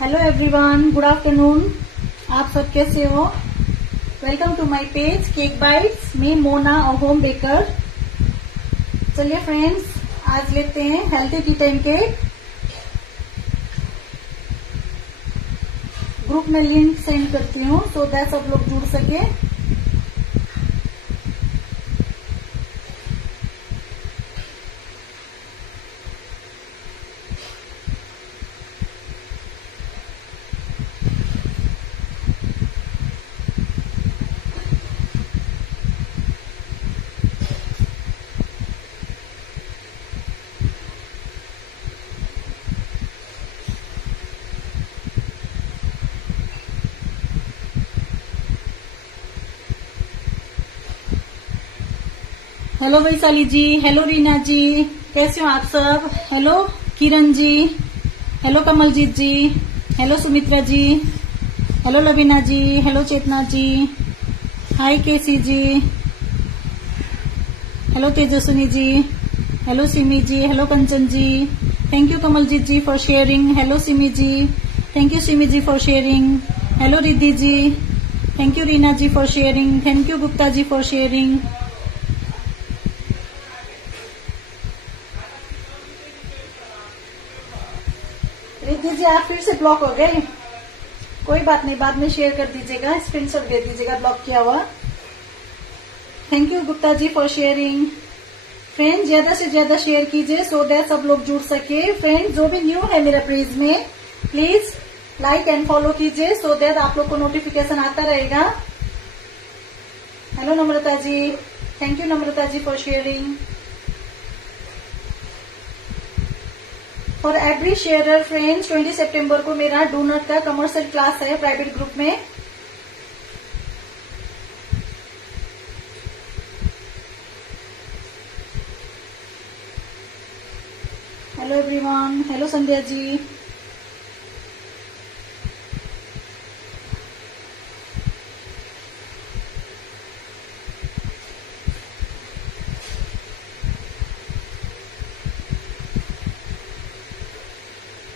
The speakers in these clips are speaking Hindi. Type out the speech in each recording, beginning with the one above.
Hello everyone, good afternoon. आप सब कैसे हो? Welcome to my page cake bites, me Mona और होम बेकर। चलिए फ्रेंड्स, आज लेते हैं healthy tea time cake. Group में लिंक सेंड करती हूँ सो दैट सब लोग जुड़ सके। हेलो वैशाली जी, हेलो रीना जी, कैसे हो आप सब? Hello Kiran ji, hello Kamaljeet ji, hello Sumitra ji, hello Lavina ji, hello Chetna ji, hi KC ji, hello Tejaswini ji, hello Simi ji, hello Kanchan ji, thank you Kamaljeet ji for sharing. Hello Simi ji, thank you Simi ji for sharing. Hello Riddhi ji, thank you Reena ji for sharing. Thank you Gupta ji for sharing. Riddhi ji, आप फिर से ब्लॉक हो गए। कोई बात नहीं, बाद में शेयर कर दीजिएगा, स्क्रीनशॉट दे दीजिएगा ब्लॉक किया हुआ। Thank you Gupta ji for sharing. Friend, ज्यादा से ज्यादा शेयर कीजिए सो दैट सब लोग जुड़ सके। फ्रेंड, जो भी न्यू है मेरा पेज में, प्लीज लाइक एंड फॉलो कीजिए सो दैट आप लोग को नोटिफिकेशन आता रहेगा। Hello Namrata ji, thank you Namrata ji for sharing. For every sharer friends, 20 सितंबर को मेरा डोनट का कमर्शियल क्लास है प्राइवेट ग्रुप में। Hello everyone, hello Sandhya ji.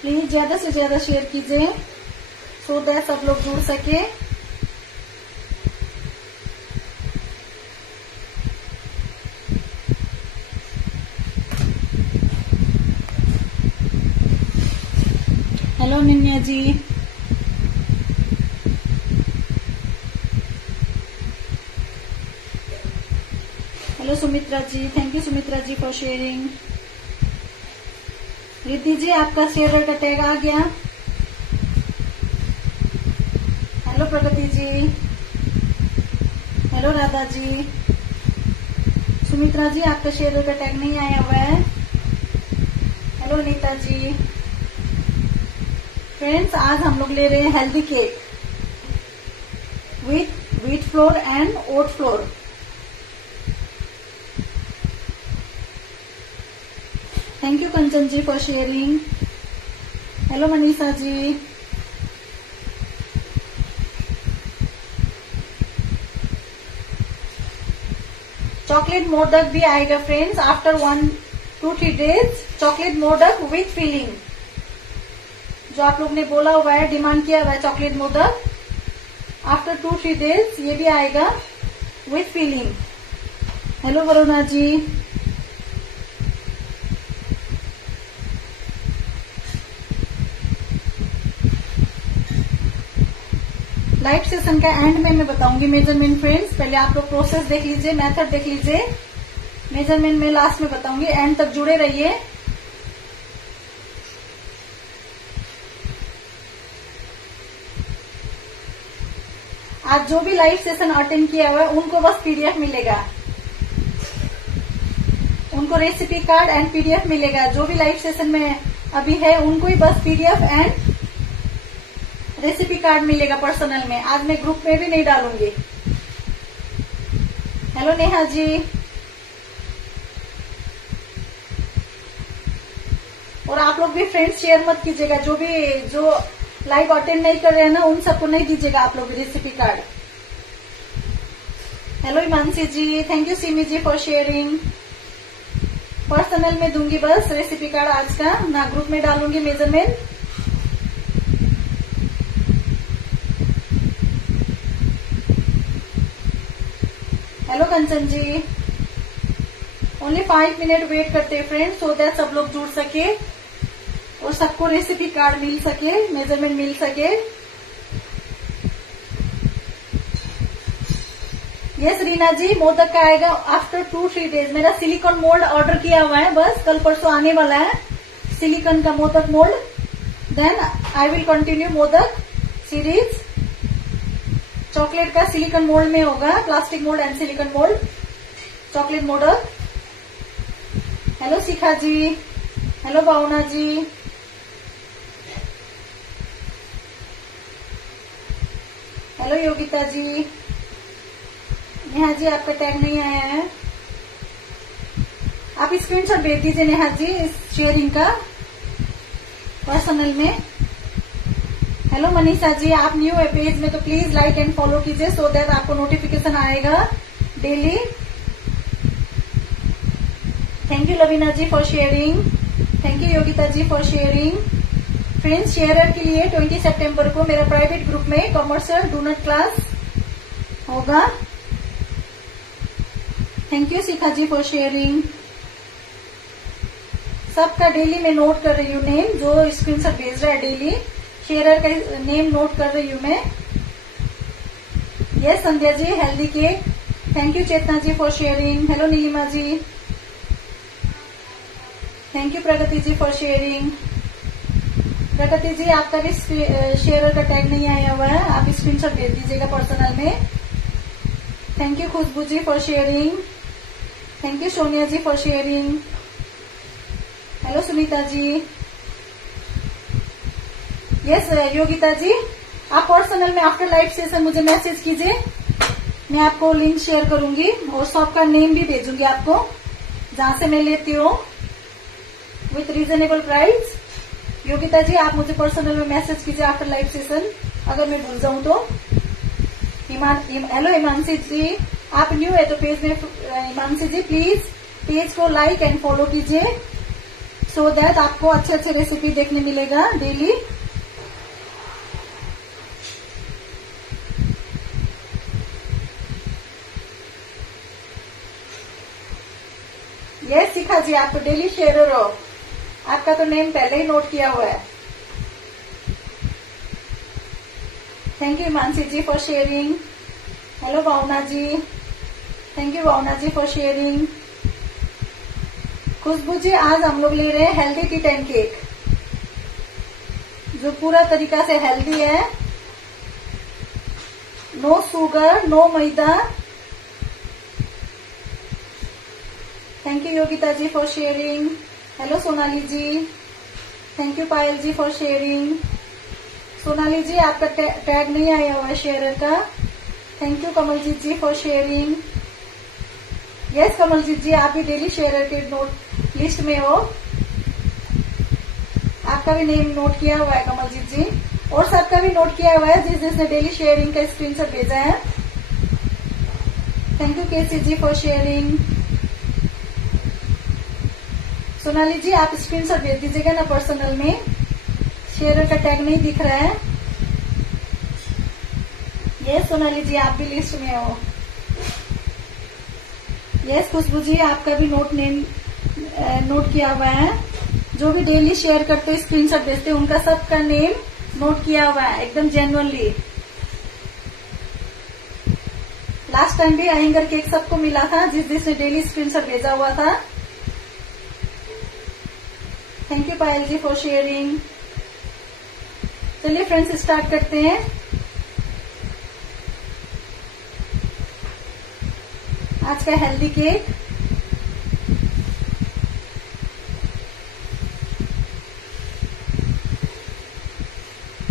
Please ज्यादा से ज्यादा शेयर कीजिए सो दैट सब लोग जुड़ सके। Hello Ninya ji, hello Sumitra ji, thank you Sumitra ji for sharing. Riddhi ji, आपका शेयर का टैग आ गया। Hello Pragati ji, hello Radha ji. सुमित्रा जी, आपका शेयर का टैग नहीं आया हुआ है। हेलो नीता जी। फ्रेंड्स, आज हम लोग ले रहे हैं healthy cake with wheat flour and oat flour. Thank you Kanchan ji for sharing. Hello Manisha ji. Chocolate modak भी आएगा friends after 1-2-3 days. Chocolate modak with filling, जो आप लोग ने बोला हुआ है, डिमांड किया हुआ है चॉकलेट मोदक, आफ्टर 2-3 डेज ये भी आएगा with filling. Hello Varuna ji. Live session का एंड में मैं बताऊंगी मेजरमेंट। फ्रेंड्स, पहले आप लोग प्रोसेस देख लीजिए, मेथड देख लीजिए। मेजरमेंट में लास्ट में बताऊंगी, एंड तक जुड़े रहिए। आज जो भी लाइव सेशन अटेंड किया हुआ है उनको बस पीडीएफ मिलेगा, उनको रेसिपी कार्ड एंड पीडीएफ मिलेगा। जो भी लाइव सेशन में अभी है उनको ही बस पीडीएफ एंड रेसिपी कार्ड मिलेगा पर्सनल में। आज मैं ग्रुप में भी नहीं डालूंगी। हेलो नेहा जी। और आप लोग भी फ्रेंड्स शेयर मत कीजिएगा, जो लाइव अटेंड नहीं कर रहे हैं ना, उन सबको नहीं दीजिएगा आप लोग recipe card. Hello Himanshi ji, thank you Simi ji for sharing. Personal में दूंगी बस रेसिपी कार्ड आज का, ना ग्रुप में डालूंगी मेजरमेंट। हेलो कंचन जी, ओनली 5 मिनट वेट करते हैं फ्रेंड्स, सो दैट सब लोग जुड़ सके और सबको रेसिपी कार्ड मिल सके, मेजरमेंट मिल सके। यस रीना जी, मोदक का आएगा आफ्टर 2-3 डेज। मेरा सिलिकॉन मोल्ड ऑर्डर किया हुआ है, बस कल परसों आने वाला है सिलिकॉन का modak mould. Then I will continue modak series. Chocolate का सिलिकॉन मोल्ड में होगा, plastic mould and silicon mould, chocolate modak. Hello Shikha ji, hello Bhavna ji, hello Yogita ji. Neha ji आपका टैग नहीं आया है, आप स्क्रीनशॉट भेज दीजिए नेहा जी इस शेयरिंग का पर्सनल में। हेलो मनीषा जी, आप न्यू है पेज में तो प्लीज लाइक एंड फॉलो कीजिए, सो दैट आपको नोटिफिकेशन आएगा daily. Thank you Lavina ji for sharing, thank you Yogita ji for sharing. Friends, sharer के लिए 20 सितंबर को मेरा प्राइवेट ग्रुप में कॉमर्शियल डोनट क्लास होगा। Thank you Shikha ji for sharing. सबका डेली मैं नोट कर रही हूँ नेम, जो स्क्रीनशॉट भेज रहा है डेली शेयरर का नेम नोट कर रही हूँ मैं। Yes Sandhya ji, healthy cake. Thank you Chetna ji for sharing. Hello Neelima ji, thank you Pragati ji for sharing. Pragati ji, आपका भी शेयरर का टैग नहीं आया हुआ है, आप स्क्रीनशॉट भेज दीजिएगा पर्सनल में। Thank you Khushboo ji for sharing, thank you Sonia ji for sharing. Hello Sunita ji. Yes Yogita ji, आप पर्सनल में आफ्टर लाइव सेशन मुझे मैसेज कीजिए, मैं आपको लिंक शेयर करूंगी और शॉप का नेम भी भेजूंगी आपको, जहां से मैं लेती हूँ with reasonable price. Yogita ji, आप मुझे पर्सनल में मैसेज कीजिए आफ्टर लाइव सेशन, अगर मैं भूल जाऊं तो। हेलो हिमांशी जी, आप न्यू है तो पेज में हिमांशी जी प्लीज पेज को लाइक एंड फॉलो कीजिए, सो दैट आपको अच्छे अच्छे रेसिपी देखने मिलेगा डेली। यस शिखा जी, आप तो डेली शेयरर हो, आपका तो नेम पहले ही नोट किया हुआ है। Thank you Himanshi ji for sharing. Hello Bhavna ji, thank you Bhavna ji for sharing. Khushboo ji, आज हम लोग ले रहे हैं हेल्दी टी टाइम केक, जो पूरा तरीका से हेल्दी है, no sugar no maida. Thank you Yogita ji for sharing. Hello Sonali ji, thank you Payal ji for sharing. Sonali ji, आपका टैग नहीं आया हुआ है शेयरर का। Thank you Kamaljeet ji for sharing. Yes Kamaljeet ji, आप भी डेली शेयरर के नोट लिस्ट में हो, आपका भी नेम नोट किया हुआ है कमलजीत जी, और सबका भी नोट किया हुआ है जिसने डेली शेयरिंग का स्क्रीनशॉट भेजा है। Thank you KC ji for sharing. Sonali ji, आप स्क्रीनशॉट भेज दीजिएगा ना पर्सनल में, शेयरर का टैग नहीं दिख रहा है। यस सोनाली जी, आप भी लिस्ट में हो। यस खुशबू जी, आपका भी नोट किया हुआ है, जो भी डेली शेयर करते हैं स्क्रीनशॉट भेजते हैं उनका सबका नेम नोट किया हुआ है एकदम जेन्युइनली। लास्ट टाइम भी अहिंगर केक सबको मिला था जिसने डेली स्क्रीनशॉट भेजा हुआ था। Thank you Payal ji for sharing. चलिए फ्रेंड्स स्टार्ट करते हैं। आज का हेल्दी केक।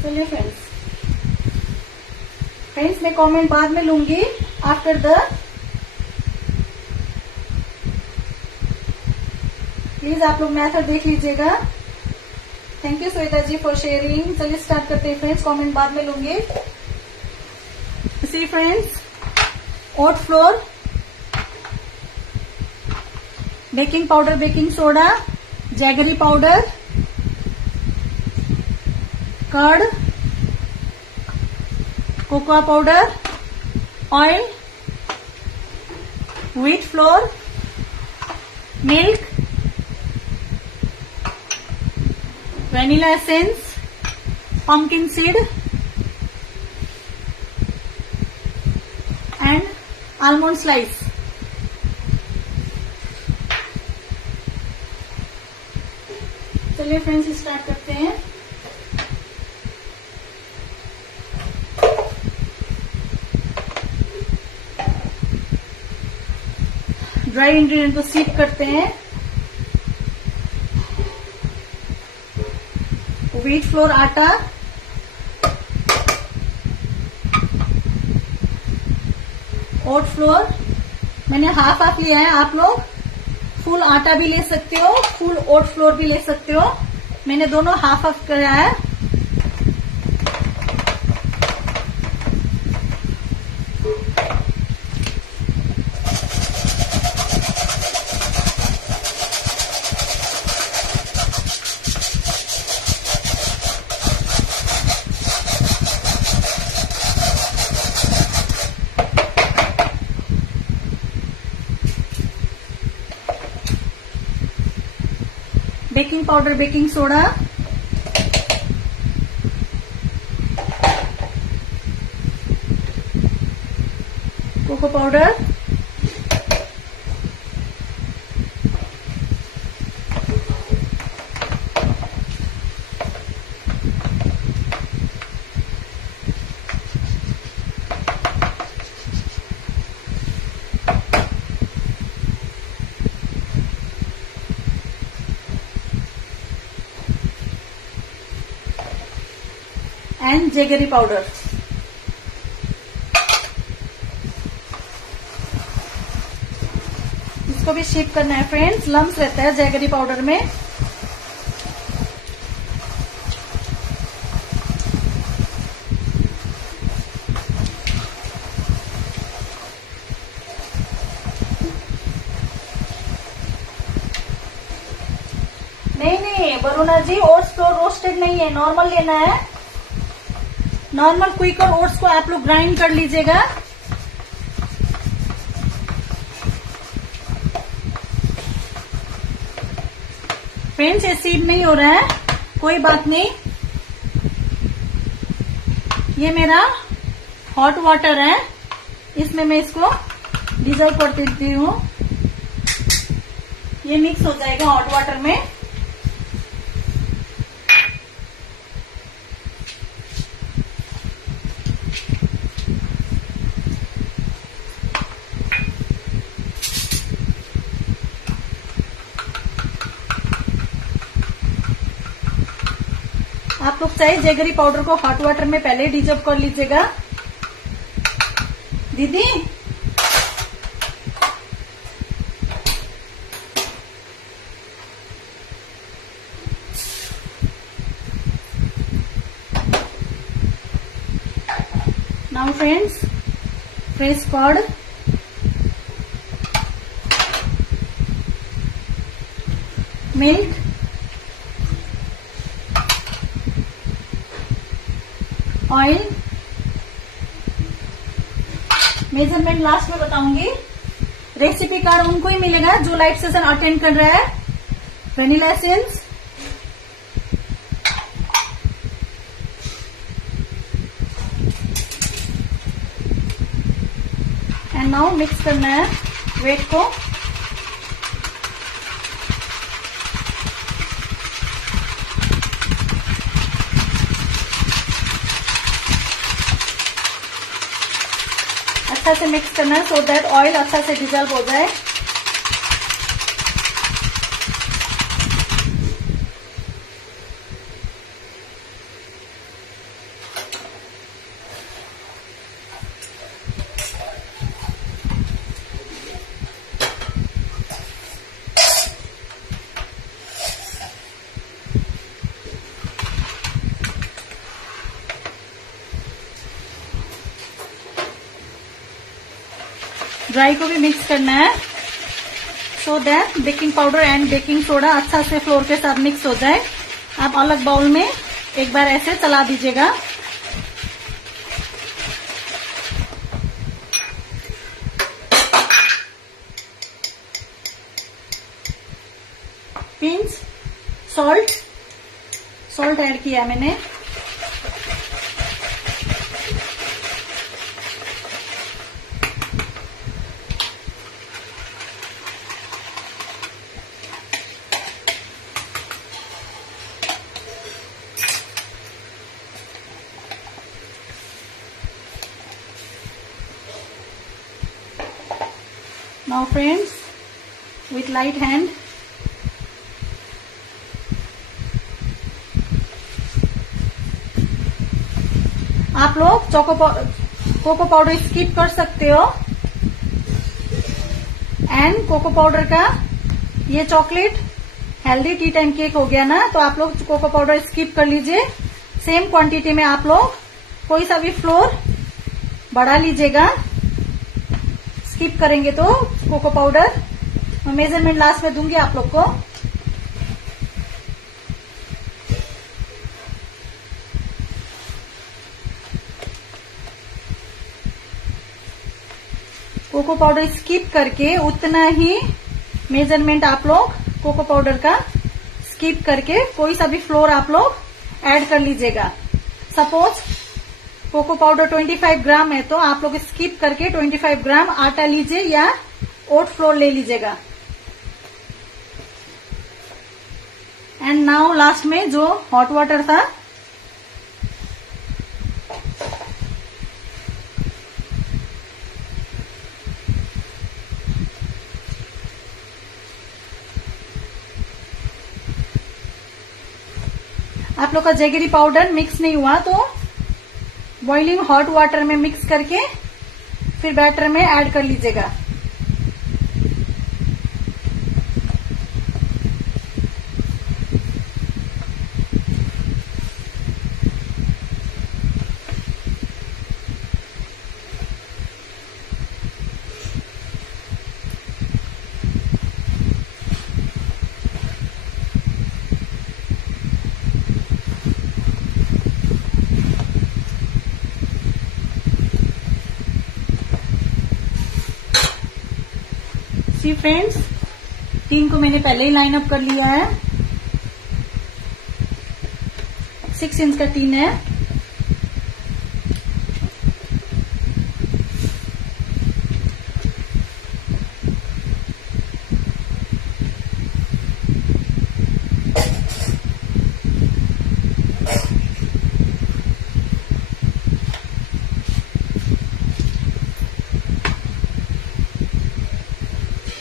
चलिए फ्रेंड्स मैं कमेंट बाद में लूंगी आफ्टर द, प्लीज आप लोग मेथड देख लीजिएगा। Thank you Shweta ji for sharing. चलिए स्टार्ट करते हैं फ्रेंड्स, कमेंट बाद में लूंगी। See friends, oat flour, baking powder, baking soda, jaggery powder, curd, cocoa powder, oil, wheat flour, milk, vanilla essence, pumpkin seed and almond slice. चलिए फ्रेंड्स स्टार्ट करते हैं। ड्राई इंग्रेडिएंट को सीप करते हैं। व्हीट फ्लोर आटा, ओट फ्लोर मैंने हाफ हाफ लिया है। आप लोग फुल आटा भी ले सकते हो, फुल ओट फ्लोर भी ले सकते हो। मैंने दोनों हाफ हाफ किया है। Baking powder, baking soda, cocoa powder, and jaggery powder. इसको भी शेप करना है फ्रेंड्स। लम्स रहता है जेगरी पाउडर में। नहीं वरुणा जी, ओट्स तो रोस्टेड नहीं है, नॉर्मल लेना है। नॉर्मल क्विक और ओट्स को आप लोग ग्राइंड कर लीजिएगा। फ्रेंड्स ये सीड नहीं हो रहा है, कोई बात नहीं। ये मेरा हॉट वाटर है, इसमें मैं इसको डिजॉल्व कर देती हूँ। ये मिक्स हो जाएगा हॉट वाटर में। आप लोग चाहे जेगरी पाउडर को हॉट वाटर में पहले डिजॉल्व कर लीजिएगा। दीदी now friends, fresh curd, milk, oil. Measurement last में बताऊंगी। रेसिपी कार्ड उनको ही मिलेगा जो लाइव सेशन अटेंड कर रहा है। Vanilla essence, and now mix करना है वेट को। अच्छा से मिक्स करना है सो दैट ऑयल अच्छा से डिजॉल्व हो जाए। ड्राई को भी मिक्स करना है so that baking powder and baking soda अच्छा से फ्लोर के साथ मिक्स हो जाए। आप अलग बाउल में एक बार ऐसे चला दीजिएगा। सॉल्ट ऐड किया मैंने। Now friends, with light hand आप लोग कोको पाउडर स्किप कर सकते हो। एंड कोको पाउडर का ये chocolate healthy T time cake हो गया ना, तो आप लोग कोको पाउडर स्किप कर लीजिए। सेम क्वांटिटी में आप लोग कोई सा भी फ्लोर बढ़ा लीजिएगा। स्किप करेंगे तो कोको पाउडर मैं मेजरमेंट लास्ट में दूंगी आप लोग को। कोको पाउडर स्किप करके उतना ही मेजरमेंट आप लोग कोको पाउडर का स्किप करके कोई सा भी फ्लोर आप लोग ऐड कर लीजिएगा। सपोज कोको पाउडर 25 ग्राम है तो आप लोग स्किप करके 25 ग्राम आटा लीजिए या ओट फ्लोर ले लीजिएगा। एंड नाउ लास्ट में जो हॉट वाटर था आप लोग का जैगरी पाउडर मिक्स नहीं हुआ तो बॉइलिंग हॉट वाटर में मिक्स करके फिर बैटर में ऐड कर लीजिएगा। सी फ्रेंड्स, टीन को मैंने पहले ही लाइन अप कर लिया है। 6 इंच का टीन है।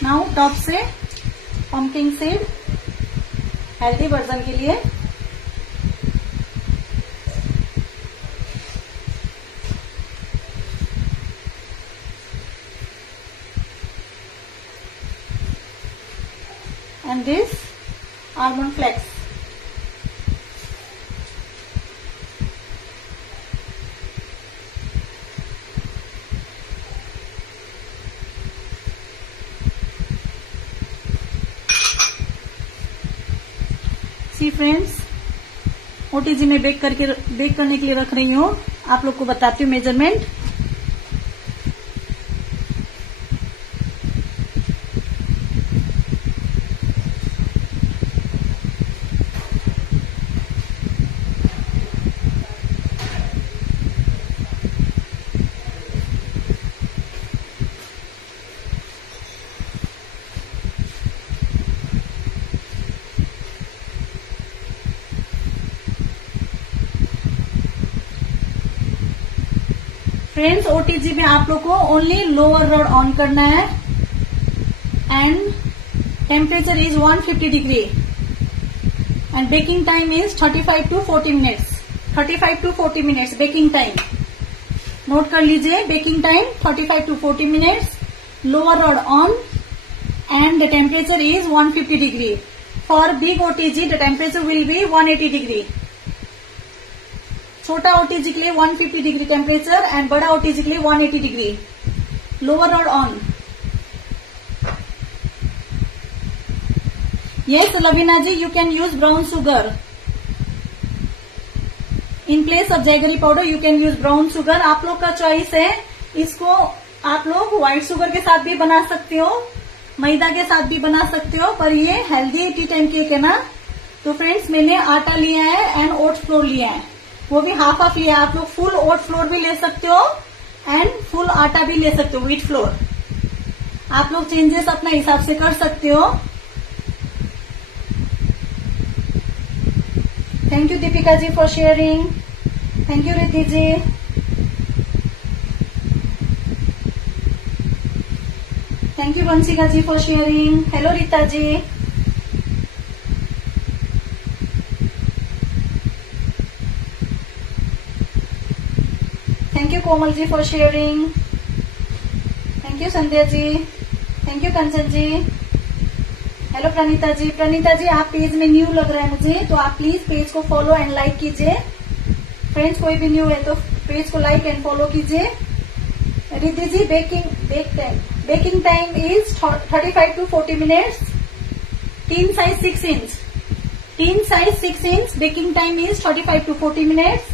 नाउ टॉप से पंपकिन सीड हेल्दी वर्जन के लिए and this almond flakes. Friends, OTG में बेक करने के लिए रख रही हूँ। आप लोग को बताती हूँ मेजरमेंट। फ्रेंड्स, ओटीजी में आप लोग को ओनली लोअर रॉड ऑन करना है and temperature is 150 degree and baking time is 35 to 40 minutes. 35 to 40 minutes baking time note कर लीजिए। Baking time 35 to 40 minutes, lower rod on and the temperature is 150 degree. For big OTG the temperature will be 180 degree. छोटा ओटीजी के लिए 150 डिग्री टेम्परेचर एंड बड़ा ओटीजी के लिए 180 degree. Lower rod on. Yes Lavina ji, you can use brown sugar in place of jaggery powder. You can use brown sugar. आप लोग का चॉइस है। इसको आप लोग व्हाइट शुगर के साथ भी बना सकते हो, मैदा के साथ भी बना सकते हो, पर ये हेल्दी टी टाइम केक है ना, तो फ्रेंड्स मैंने आटा लिया है एंड ओट फ्लोर लिया है, वो भी हाफ हाफ लिया है। आप लोग फुल ओट फ्लोर भी ले सकते हो एंड फुल आटा भी ले सकते हो, व्हीट फ्लोर। आप लोग चेंजेस अपना हिसाब से कर सकते हो। Thank you Deepika ji for sharing, thank you Riddhi ji. Thank you Vanshika ji for sharing. Hello Reeta ji. Thank you Komal ji for sharing. Thank you Sandhya ji, thank you Kanchan ji. Hello Praneeta ji. Praneeta ji आप पेज में न्यू लग रहा है मुझे, तो आप प्लीज पेज को फॉलो एंड लाइक कीजिए। फ्रेंड्स कोई भी न्यू है तो पेज को लाइक एंड फॉलो कीजिए। Riddhi ji baking time is 35 to 40 minutes। Tin size 6 inch, tin size 6 inch, baking time is 35 to 40 minutes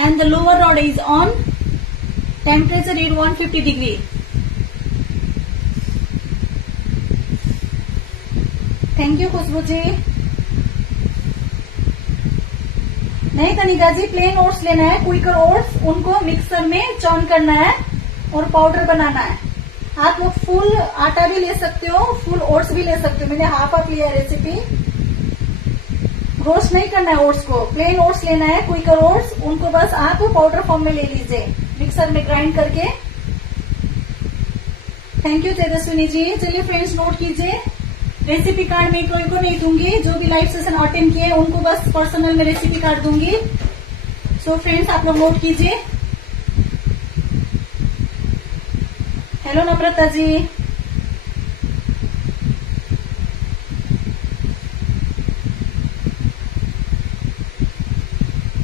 and the lower rod is on, temperature is 150 degree। Thank you Khushboo ji. नहीं कनिका जी, प्लेन ओट्स लेना है, क्विकर ओट्स, उनको मिक्सर में चॉन करना है और पाउडर बनाना है। आप लोग फुल आटा भी ले सकते हो, फुल ओट्स भी ले सकते हो। मैंने हाफ हाफ लिया है रेसिपी। रोस्ट नहीं करना है ओट्स को, प्लेन ओट्स लेना है, क्विकर ओट्स, उनको बस आप पाउडर फॉर्म में ले लीजिए मिक्सर में ग्राइंड करके। थैंक यू तेजस्विनी जी। चलिए फ्रेंड्स नोट कीजिए, रेसिपी कार्ड में कोई को नहीं दूंगी, जो भी लाइव सेशन अटेंड किए उनको बस पर्सनल में रेसिपी कार्ड दूंगी। सो फ्रेंड्स आप लोग नोट कीजिए। हेलो नम्रता जी।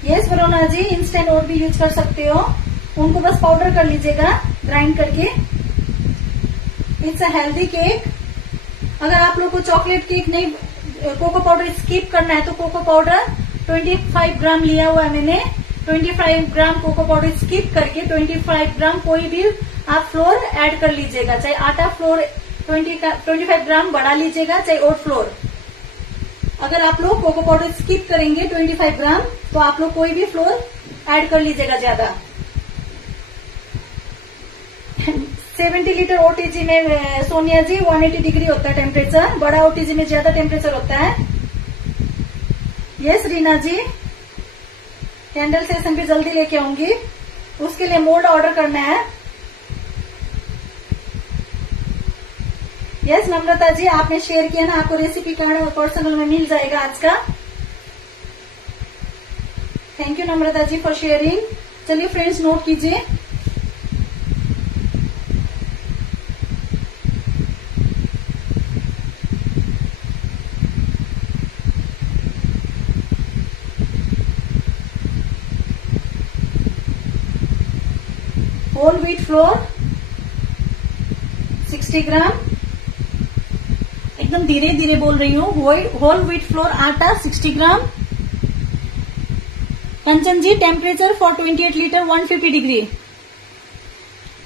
यस वरुणा जी, इंस्टेंट ओट भी यूज कर सकते हो, उनको बस पाउडर कर लीजिएगा ग्राइंड करके। It's a healthy cake. अगर आप लोग को चॉकलेट केक नहीं, कोको पाउडर स्किप करना है तो कोको पाउडर 25 ग्राम लिया हुआ है मैंने। 25 ग्राम कोको पाउडर स्किप करके 25 ग्राम कोई भी आप फ्लोर ऐड कर लीजिएगा, चाहे आटा फ्लोर 25 ग्राम बढ़ा लीजिएगा, चाहे ओट फ्लोर। अगर आप लोग कोको पाउडर स्किप करेंगे 25 ग्राम तो आप लोग कोई भी फ्लोर ऐड कर लीजिएगा ज्यादा। 70 लीटर ओटीजी में सोनिया जी 180 डिग्री होता है टेम्परेचर, बड़ा ओटीजी में ज्यादा टेम्परेचर होता है। यस रीना जी, कैंडल सेशन भी जल्दी लेके आऊंगी, उसके लिए मोल्ड ऑर्डर करना है। यस नम्रता जी, आपने शेयर किया ना, आपको रेसिपी कार्ड पर्सनल में मिल जाएगा आज का। Thank you Namrata ji for sharing. चलिए फ्रेंड्स नोट कीजिए। होल व्हीट फ्लोर 60 ग्राम, एकदम धीरे धीरे बोल रही हूँ। होल व्हीट फ्लोर आटा 60 ग्राम। कंचन जी टेम्परेचर फॉर 28 लीटर 150 डिग्री।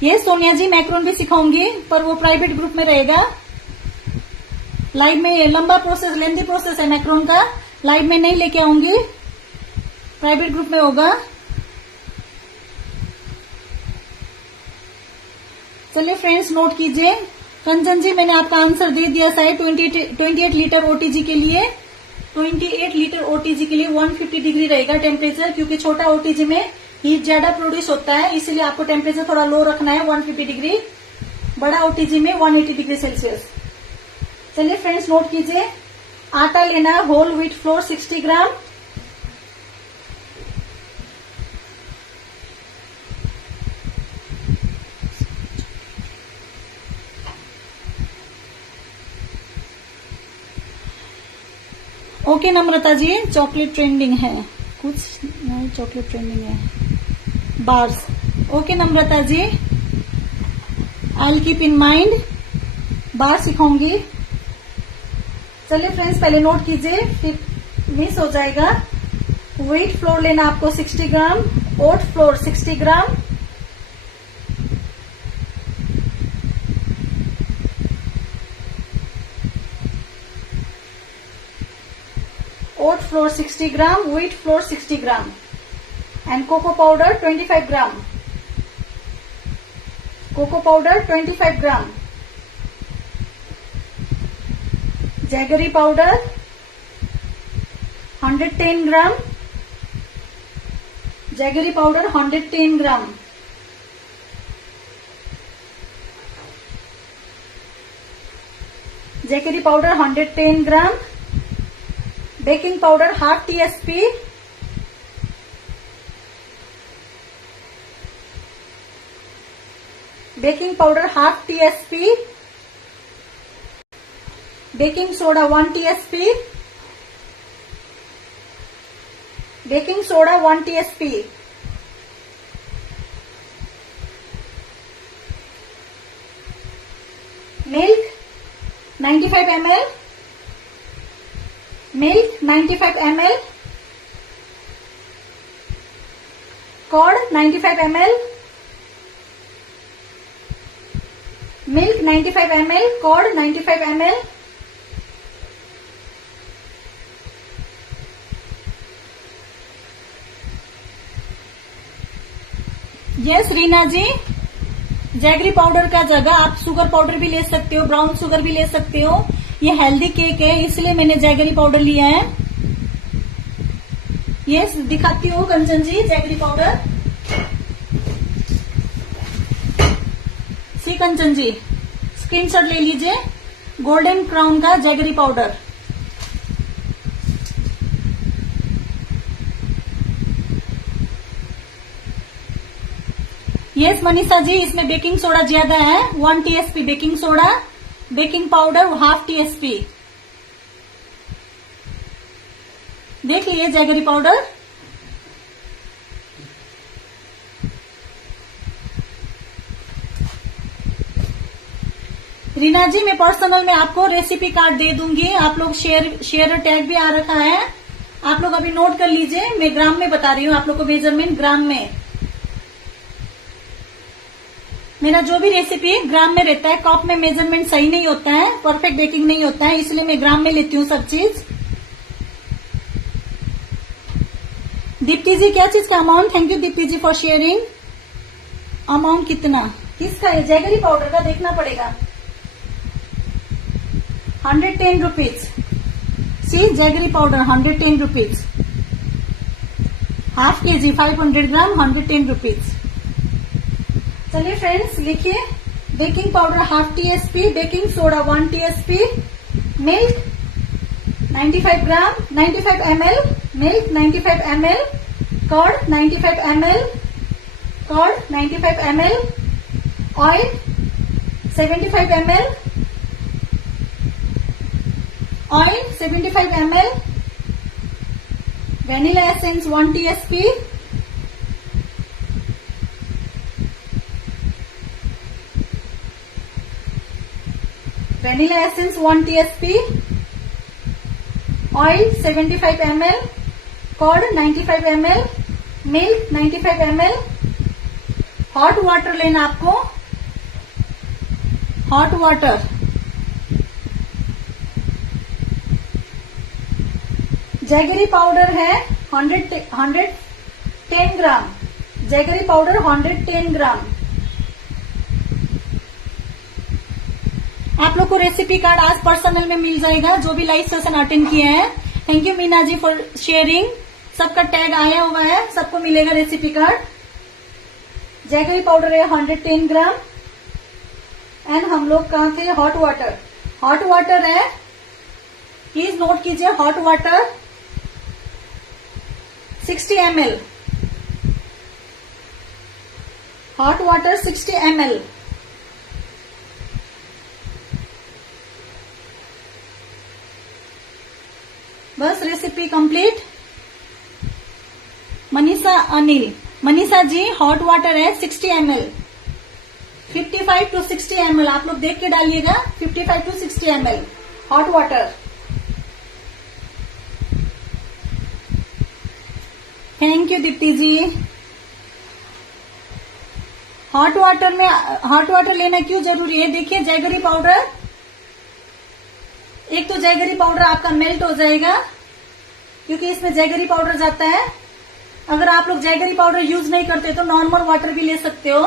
ये सोनिया जी मैक्रोन भी सिखाऊंगी, पर वो प्राइवेट ग्रुप में रहेगा। लाइव में लंबा प्रोसेस, लेंथी प्रोसेस है मैक्रोन का, लाइव में नहीं लेके आऊंगी, प्राइवेट ग्रुप में होगा। चलिए फ्रेंड्स नोट कीजिए। कंचन जी मैंने आपका आंसर दे दिया शायद। 28 लीटर ओटीजी के लिए 28 लीटर ओटीजी के लिए 150 डिग्री रहेगा टेम्परेचर, क्योंकि छोटा ओटीजी में हीट ज्यादा प्रोड्यूस होता है, इसीलिए आपको टेम्परेचर थोड़ा लो रखना है 150 डिग्री। बड़ा ओटीजी में 180 डिग्री सेल्सियस। चलिए फ्रेंड्स नोट कीजिए। आटा लेना है whole wheat flour 60 gram. Okay Namrata ji, chocolate trending है, कुछ नहीं चॉकलेट ट्रेंडिंग है, bars. Okay Namrata ji, I will keep in mind, bar सिखाऊंगी। चलिए फ्रेंड्स पहले नोट कीजिए, फिर मिस हो जाएगा। व्हीट फ्लोर लेना आपको 60 ग्राम, ओट floor 60 gram, oat flour 60 gram, wheat flour 60 gram, and cocoa powder 25 gram. Cocoa powder 25 gram. Jaggery powder 110 gram. Jaggery powder 110 gram. Jaggery powder 110 gram. Baking powder half TSP. Baking powder half TSP. Baking soda 1 TSP. Baking soda 1 TSP. Milk 95 ml. Milk 95 ml. Curd 95 ml. Milk 95 ml. Curd 95 ml. Yes Reena ji, jaggery powder का जगह आप शुगर पाउडर भी ले सकते हो, ब्राउन शुगर भी ले सकते हो। ये हेल्दी केक है इसलिए मैंने जैगरी पाउडर लिया है। यस दिखाती हूँ कंचन जी जैगरी पाउडर। सी कंचन जी स्क्रीनशॉट ले लीजिए, गोल्डन क्राउन का jaggery powder. Yes Manisha ji, इसमें बेकिंग सोडा ज्यादा है, 1 TSP baking soda, baking powder half TSP। देख लीजिए जैगरी पाउडर। रीना जी मैं पर्सनल में आपको रेसिपी कार्ड दे दूंगी, आप लोग शेयर टैग भी आ रखा है, आप लोग अभी नोट कर लीजिए। मैं ग्राम में बता रही हूँ आप लोग को, मेजरमेंट ग्राम में। मेरा जो भी रेसिपी ग्राम में रहता है, कप में मेजरमेंट सही नहीं होता है, परफेक्ट बेकिंग नहीं होता है, इसलिए मैं ग्राम में लेती हूँ सब चीज। दीप्ति जी क्या चीज का amount? Thank you Deepti ji for sharing. Amount कितना किसका है? जैगरी पाउडर का देखना पड़ेगा। 110 rupees. See jaggery powder 110 rupees. Half KG 500 gram 110 rupees. चलिए फ्रेंड्स लिखिए, baking powder half TSP, baking soda 1 TSP, milk 95 gram 95 ml, milk 95 ml, curd 95 ml, curd 95 ml, oil 75 ml, oil 75 ml, vanilla essence 1 TSP, vanilla essence 1 TSP, oil 75 ml, curd 95 ml, milk 95 ml। Hot water लेना आपको, हॉट वाटर। जैगरी पाउडर है 110 ग्राम, जैगरी पाउडर 110 ग्राम। आप लोग को रेसिपी कार्ड आज पर्सनल में मिल जाएगा जो भी लाइव सेशन अटेंड किए हैं। Thank you Meena ji for sharing, सबका टैग आया हुआ है, सबको मिलेगा रेसिपी कार्ड। जैगरी पाउडर है 110 ग्राम। एंड हम लोग कहाँ थे? Hot water. हॉट वाटर है, प्लीज नोट कीजिए, hot water 60 ml, hot water 60 ml। बस recipe complete. Manisha Anil, Manisha ji hot water है 60 ml, 55 to 60 ml, आप लोग देख के डालिएगा, 55 to 60 ml hot water. Thank you Deepti ji. Hot water में हॉट वाटर लेना क्यों जरूरी है? देखिए जैगरी पाउडर, एक तो जैगरी पाउडर आपका मेल्ट हो जाएगा, क्योंकि इसमें जैगरी पाउडर जाता है। अगर आप लोग जैगरी पाउडर यूज नहीं करते तो नॉर्मल वाटर भी ले सकते हो।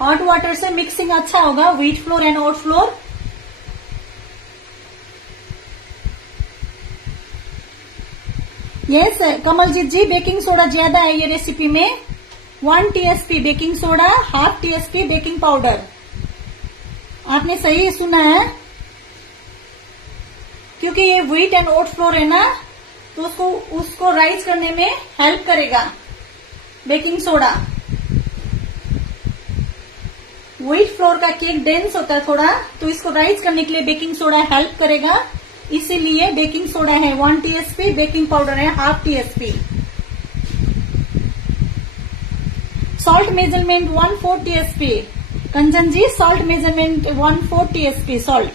हॉट वाटर से मिक्सिंग अच्छा होगा, wheat flour and oat flour. Yes Kamaljeet ji, baking soda ज्यादा है ये रेसिपी में। 1 TSP baking soda, 1/2 TSP baking powder. आपने सही सुना है, क्योंकि ये व्हीट एंड ओट फ्लोर है ना, तो उसको राइज करने में हेल्प करेगा बेकिंग सोडा। व्हीट फ्लोर का केक डेंस होता है थोड़ा, तो इसको राइज करने के लिए बेकिंग सोडा हेल्प करेगा, इसीलिए बेकिंग सोडा है 1 TSP, बेकिंग पाउडर है 1/2 TSP। Salt measurement 1/4 TSP। Kanchan ji, salt measurement 1/4 TSP salt.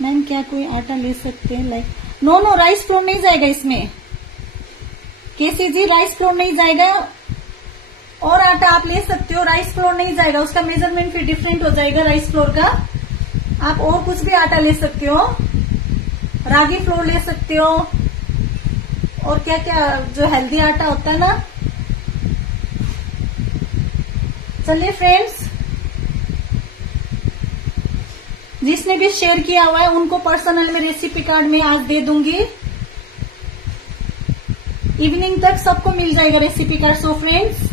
Ma'am क्या कोई आटा ले सकते हैं? लाइक नो राइस फ्लोर नहीं जाएगा इसमें। केसी जी, राइस फ्लोर नहीं जाएगा, और आटा आप ले सकते हो, राइस फ्लोर नहीं जाएगा, उसका मेजरमेंट फिर डिफरेंट हो जाएगा राइस फ्लोर का। आप और कुछ भी आटा ले सकते हो, रागी फ्लोर ले सकते हो, और क्या क्या जो हेल्दी आटा होता है ना। चलिए फ्रेंड्स, जिसने भी शेयर किया हुआ है उनको पर्सनल में रेसिपी कार्ड में आज दे दूंगी। इवनिंग तक सबको मिल जाएगा रेसिपी कार्ड। सो फ्रेंड्स,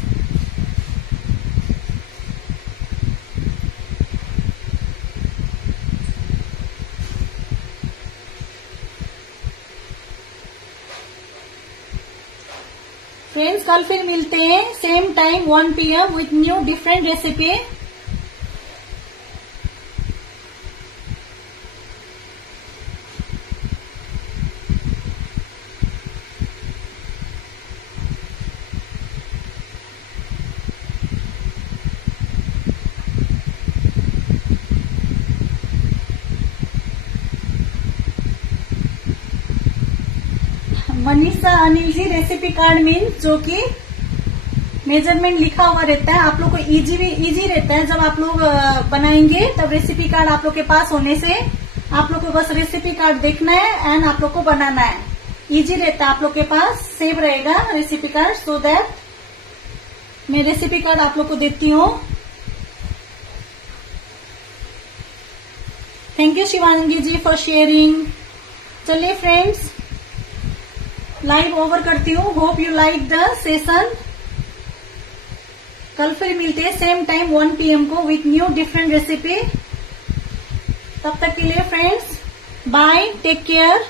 कल फिर मिलते हैं same time 1 PM with new different recipe. Manisha Anil ji, recipe card mean जो कि मेजरमेंट लिखा हुआ रहता है, आप लोग को इजी रहता है जब आप लोग बनाएंगे, तब रेसिपी कार्ड आप लोग के पास होने से आप लोग को बस रेसिपी कार्ड देखना है एंड आप लोग को बनाना है। इजी रहता है, आप लोग के पास सेव रहेगा रेसिपी कार्ड। सो दैट मैं रेसिपी कार्ड आप लोग को देती हूँ। Thank you Shivanandi ji for sharing. चलिए फ्रेंड्स, लाइव ओवर करती हूँ। Hope you like the session. कल फिर मिलते हैं सेम टाइम 1 PM को विथ न्यू डिफरेंट रेसिपी। तब तक के लिए फ्रेंड्स, बाय, टेक केयर।